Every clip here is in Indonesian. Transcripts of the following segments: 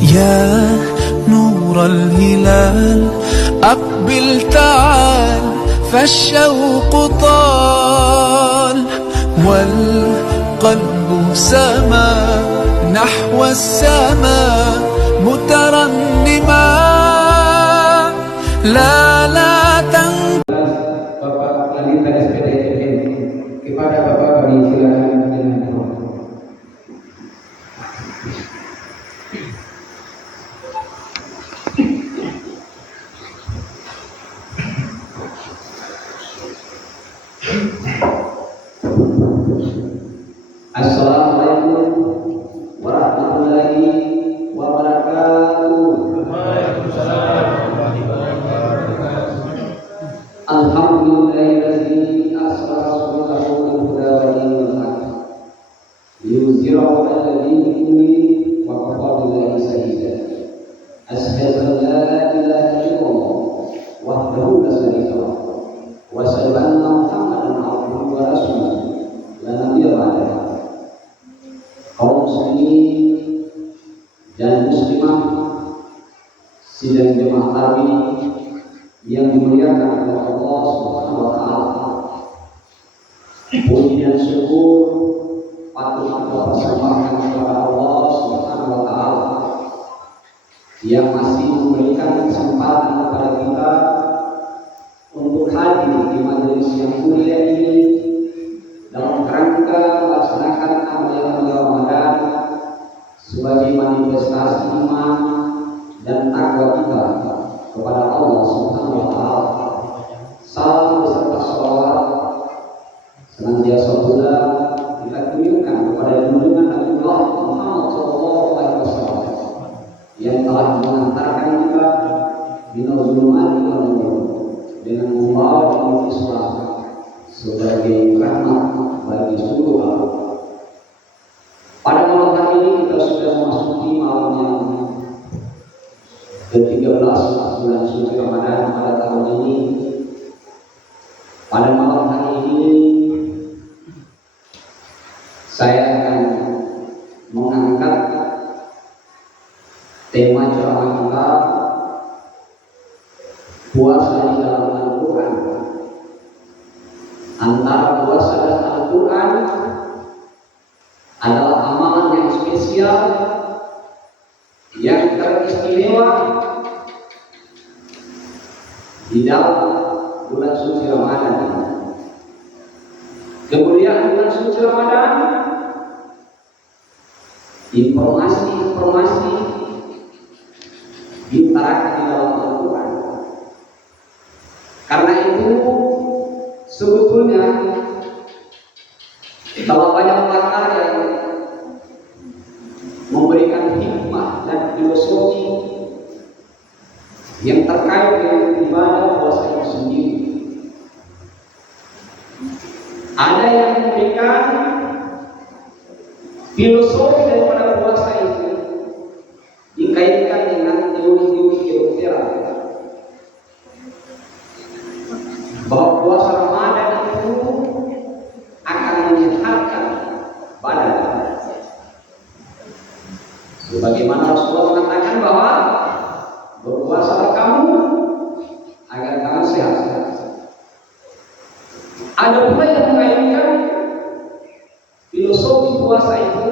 يا نور الهلال أقبل تعال فالشوق طال والقلب سما نحو السماء مترنما لا Bapak Anita SPDM kepada Bapak kami silakan dengan mikrofon. Assalamualaikum warahmatullahi wabarakatuh. Waalaikumsalam warahmatullahi wabarakatuh. Alhamdulillahillazi arsala rasulahu bil huda wa dinil haq liyuzhirahu 'ala dinihi wa kafa billahi shahida. Asyhadu an la ilaha illallah wahdahu la syarika lah wa asyhadu anna Muhammadan 'abduhu wa rasuluh la nabiyya ba'dahu. Kaum muslimin dan muslimah sidang jemaah tarawih yang dimuliakan oleh Allah Subhanahu wa taala. Puji dan syukur patut kita persembahkan kepada Allah Subhanahu wa taala yang masih memberikan kesempatan kepada kita untuk hadir di majelis yang mulia ini dalam kerangka melaksanakan amal Ramadan sebagai manifestasi iman dan takwa kita kepada Allah Subhanahu wa taala. Salam beserta shalawat senantiasa pula kita kirimkan kepada junjungan Nabi Muhammad SAW yang telah mengantarkan kita minal zulumati ilal nur dengan membawa Islam sebagai rahmat bagi seluruh alam. Pada malam hari ini kita sudah memasuki malam yang ke-13 bulan suci Ramadan pada tahun ini. Pada malam hari ini saya akan mengangkat tema ceramah kita, puasa di dalam Al-Quran. Antara puasa dan Al-Quran adalah amalan yang spesial, yang teristimewa di dalam bulan suci Ramadan. Kemudian bulan suci Ramadan, informasi-informasi diterangkan di dalam Al-Quran. Karena itu sebetulnya kalau banyak pakar yang memberikan hikmah dan filosofi yang terkait dengan ibadah puasa itu sendiri. Ada yang memberikan filosofi daripada puasa itu dikaitkan dengan teori-teori kedokteran, bahwa puasa Ramadan itu akan menyehatkan badan. Sebagaimana Rasulullah mengatakan bahwa berpuasalah kamu agar kamu sehat. Ada pula yang mengaitkan filosofi puasa itu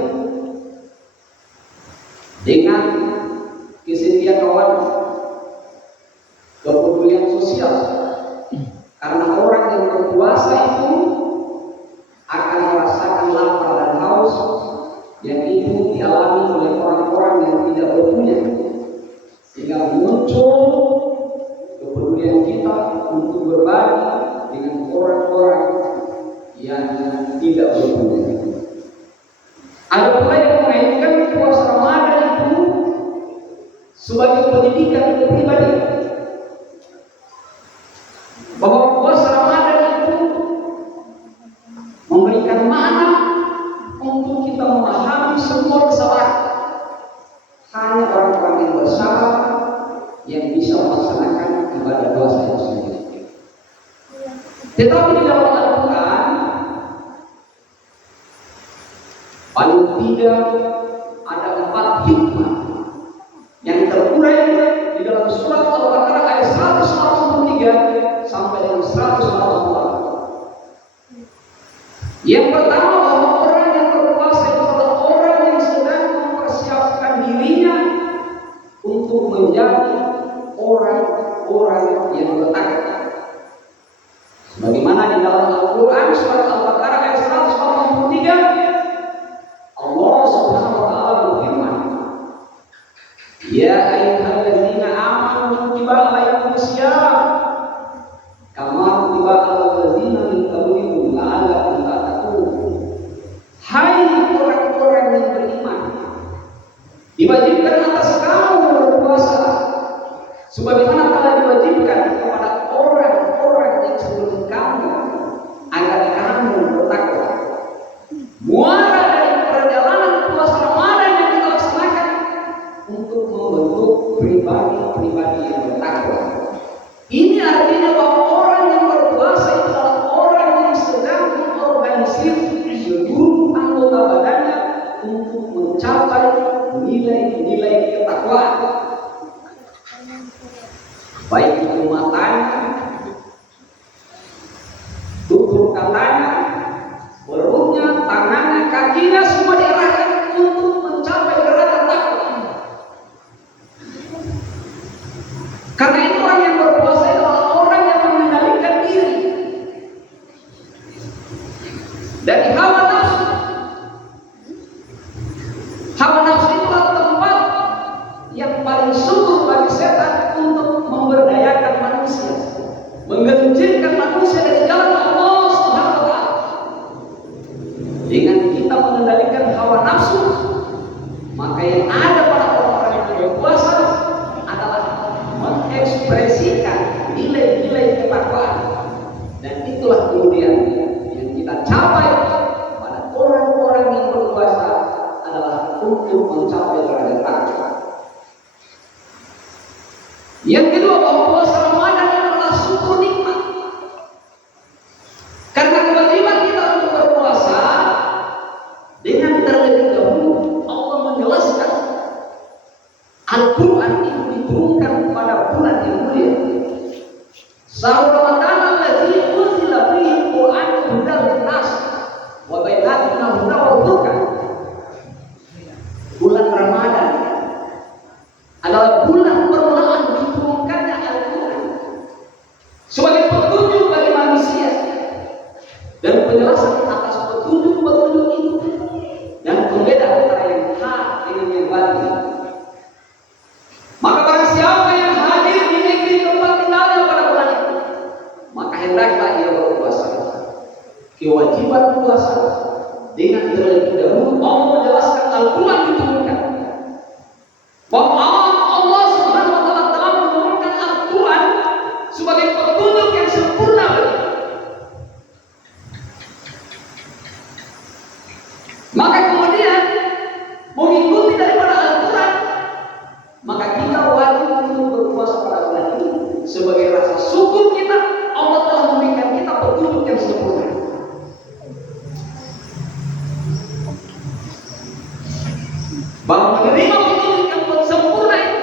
dengan kesetiakawan, kepedulian sosial. Karena orang yang berpuasa itu akan merasakan lapar dan haus yang itu dialami oleh orang-orang yang tidak berpunya, sehingga muncul kepedulian kita untuk berbagi dengan orang-orang yang tidak berpunya. Ada pula yang mengaitkan puasa Ramadan itu sebagai pendidikan pribadi, bahwa puasa Ramadan itu memberikan makna untuk kita memahami semua kesalahan. Hanya orang-orang yang bersabar yang bisa melaksanakan ibadah puasa itu sendiri. Tetapi di dalam Al-Quran paling tidak ada 4 hikmah mempersiapkan dirinya untuk menjadi orang-orang yang bertakwa. Sebagaimana di dalam Al-Quran surat Al-Baqarah ayat 183, Allah Subhanahu wa taala berfirman, "Ya ayyuhalladzina amanu kutiba alaikumusiyam kama kutiba alal ladzina min qablikum la'allakum tattaqun." Hai orang-orang yang beriman, diwajibkan atas kamu berpuasa sebagaimana telah diwajibkan kepada orang-orang yang sebelum kamu agar kamu bertakwa. Muara dari perjalanan puasa Ramadan yang kita laksanakan untuk membentuk pribadi-pribadi yang bertakwa. Ini artinya bahwa orang yang berpuasa itu adalah orang yang sedang mengorganisir seluruh anggota badannya untuk mencapai nilai-nilai ketakwaan. Baik itu matanya, tutur katanya, perutnya, tangannya, kakinya, semua diarahkan untuk mencapai derajat takwa. Karena itu orang yang berpuasa adalah orang yang mengendalikan diri dari hawa nafsu. Hawa nafsu itulah tempat yang paling subur bagi setan untuk memberdayakan manusia, menggelincirkan manusia dari jalan Allah Subhanahu wa taala. Dengan kita mengendalikan hawa nafsu, maka yang ada pada orang-orang yang berpuasa adalah mengekspresikan nilai-nilai ketakwaan. Dan itulah kemudian yang kita capai pada orang-orang yang berpuasa adalah untuk mencapai derajat takwa. Yang kedua, bahwa puasa Ramadan adalah syukur nikmat. Karena kewajiban kita untuk berpuasa, dengan terlebih dahulu Allah menjelaskan Al-Quran itu diturunkan pada bulan yang mulia. Syahrul Ramadan alladzi unzila fihi al-Qur'an hudan lin-nas wa bayyinatin minal huda wal furqan. Bulan Ramadan adalah bulan permulaan diturunkannya Al-Quran sebagai petunjuk bagi manusia dan penjelasan atas petunjuk-petunjuk itu dan pembeda antara yang hak dengan yang batil. Maka barang siapa yang hadir di negeri tempat tinggalnya pada bulan itu, maka hendaklah ia berpuasa. Kewajiban puasa dengan terlebih dahulu Allah menjelaskan Al-Quran diturunkan bahwa Allah Subhanahu wa taala telah menurunkan Al-Quran sebagai petunjuk yang sempurna bagi kita. Maka kemudian mengikuti daripada Al-Quran, maka kita wajib untuk berpuasa pada bulan ini sebagai rasa syukur kita Allah telah memberikan kita petunjuk yang sempurna. Bahwa menerima petunjuk yang sempurna itu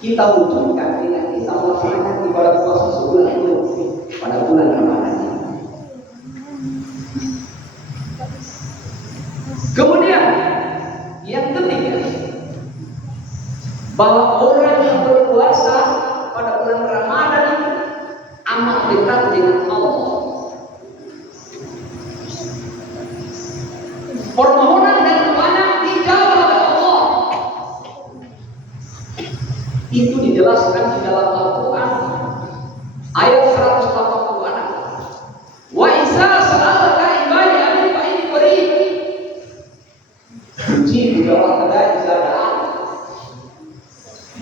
kita wujudkan dengan kita melaksanakan ibadah puasa sebulan itu pada bulan Ramadan. Kemudian yang ketiga, bahwa orang yang berpuasa pada bulan Ramadan itu amat dekat dengan Allah. Permohonan dan doanya dijawab oleh Allah. Itu dijelaskan di dalam Al-Quran ayat 186. Wa iza sa'alaka ibadi anni fa inni qarib. Uji jawab kedai izadaan.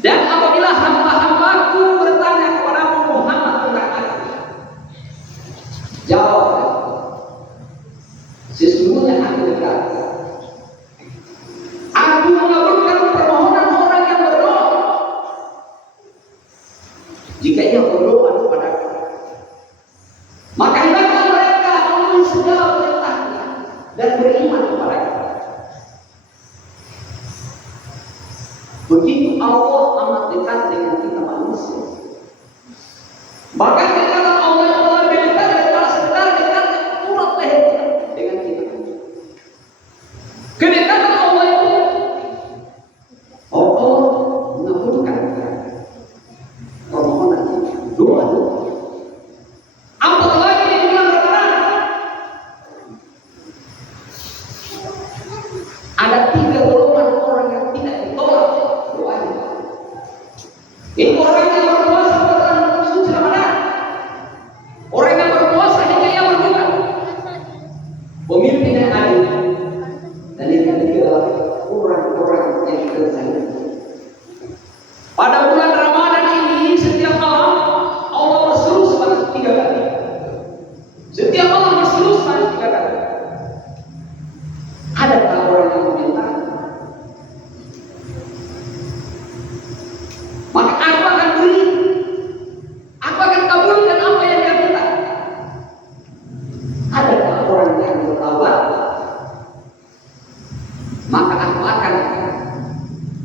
Dan apabila hamba-hambaku bertanya kepadamu Muhammad tentang aku, jawab, sesungguhnya aku dekat. Aku mengabulkan permohonan orang yang berdoa jika ia berdoa kepadaku. Maka hendaklah mereka memenuhi segala perintahnya dan beriman kepada-Nya. Begitu Allah amat dekat dengan kita manusia. Bahkan dekatan Allah yang lebih dekat daripada sekedar dekat urat leher dengan kita. Kedekatan Allah itu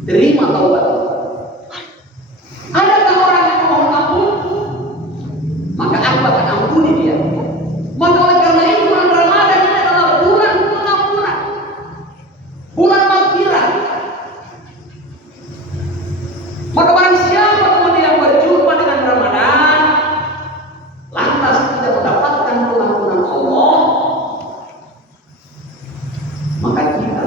terima taubat. Adakah orang yang mohon ampun, maka aku akan ampuni dia. Maka oleh karena itu bulan Ramadan ini adalah bulan pengampunan, bulan maghfirah. Maka barang siapa kemudian berjumpa dengan Ramadan lantas tidak mendapatkan pengampunan Allah, maka kita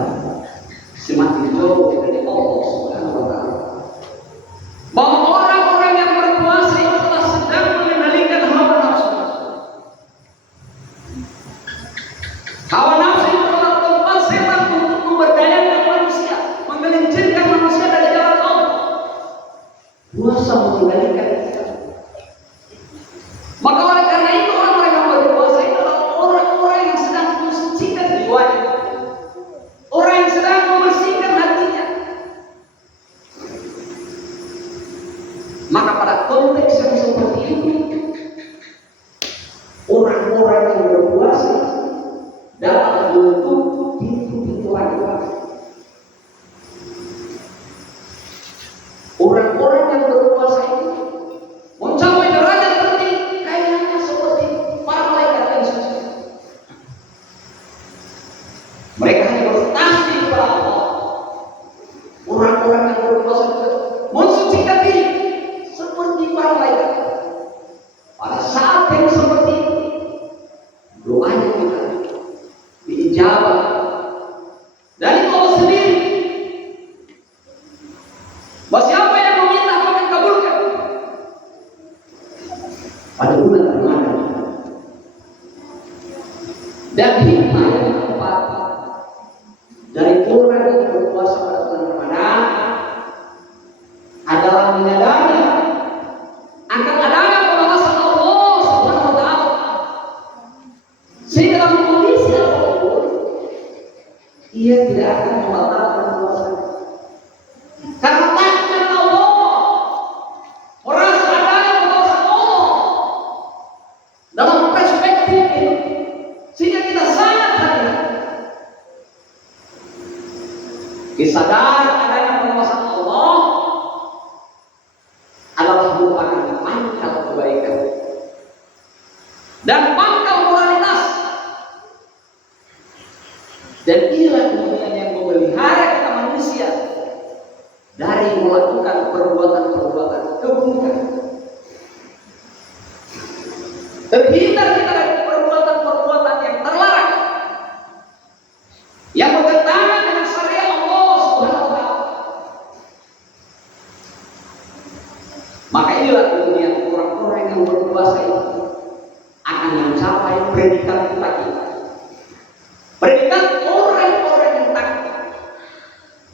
semakin jauh dari Allah Subhanahu wa Ta'ala. Bahwa orang-orang yang berpuasa itu telah sedang mengendalikan hawa nafsu. Hawa nafsu itu adalah tempat setan untuk memberdayakan manusia, menggelincirkan manusia dari jalan Allah. Puasa mengendalikan kita. Maka oleh karena itu orang-orang yang berpuasa itu adalah orang-orang yang sedang mensucikan jiwanya, orang yang sedang membersihkan hatinya. Maka pada konteks yang seperti itu, orang-orang yang berpuasa dapat menutup pintu-pintu rahmat. Orang-orang yang berpuasa itu mencapai derajat tertinggi kayaknya seperti para malaikat yang suci. Mereka hanya bertasbih kepada Allah. Orang-orang yang berpuasa itu mensucikan diri seperti para malaikat. Pada saat yang seperti itu, doanya kita diijabah dari Allah sendiri. Bahwa siapa yang meminta akan dikabulkan. Pada bulan Ramadan. Dan hikmah yang keempat dari orang yang berpuasa pada bulan Ramadan adalah menyadari akan adanya pembalasan Allah Subhanahu wa Ta'ala. Sehingga dalam kondisi apapun ia tidak akan membatalkan puasanya. Karena takdir Allah, merasa adanya pembalasan Allah dalam perspektif ini, sehingga kita sangat hati-hati. Disadari adanya pembalasan Allah adalah merupakan pangkal kebaikan dan pangkal moralitas. Dan inilah kemudian yang memelihara kita manusia dari melakukan perbuatan-perbuatan keburukan. Terhindar kita dari perbuatan-perbuatan yang terlarang, yang bertentangan dengan syariat Allah Subhanahu wa Ta'ala. Maka inilah kemudian orang-orang yang berpuasa itu akan mencapai predikat kita. Predikat orang-orang yang takwa.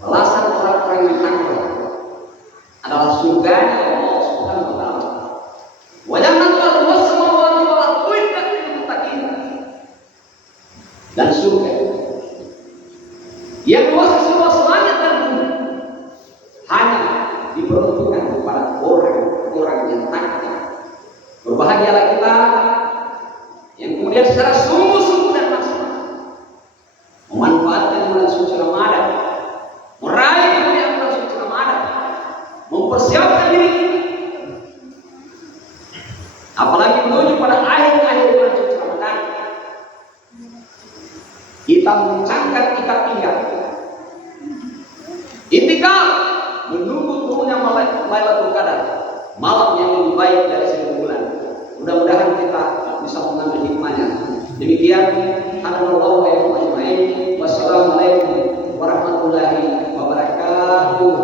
Balasan orang-orang yang takwa adalah surga Allah Subhanahu wa Ta'ala. Wa jannatun was-samawati wal ardu lil muttaqin. Dan surga yang luas seluas langit dan bumi hanya diperuntukkan kepada orang-orang yang takwa. Berbahagialah kita yang kemudian secara sungguh-sungguh dan maksimal memanfaatkan bulan suci Ramadan, meraih kemuliaan bulan suci Ramadan, mempersiapkan diri kita, apalagi menuju pada akhir-akhir bulan suci Ramadan. Kita mengencangkan ikat pinggang, itikaf, menunggu turunnya Lailatul Qadar, malam yang lebih baik dari 1000 bulan. Mudah-mudahan kita bisa mengambil hikmahnya. Demikian, Alhamdulillah wa ajma'in. Wassalamualaikum warahmatullahi wabarakatuh.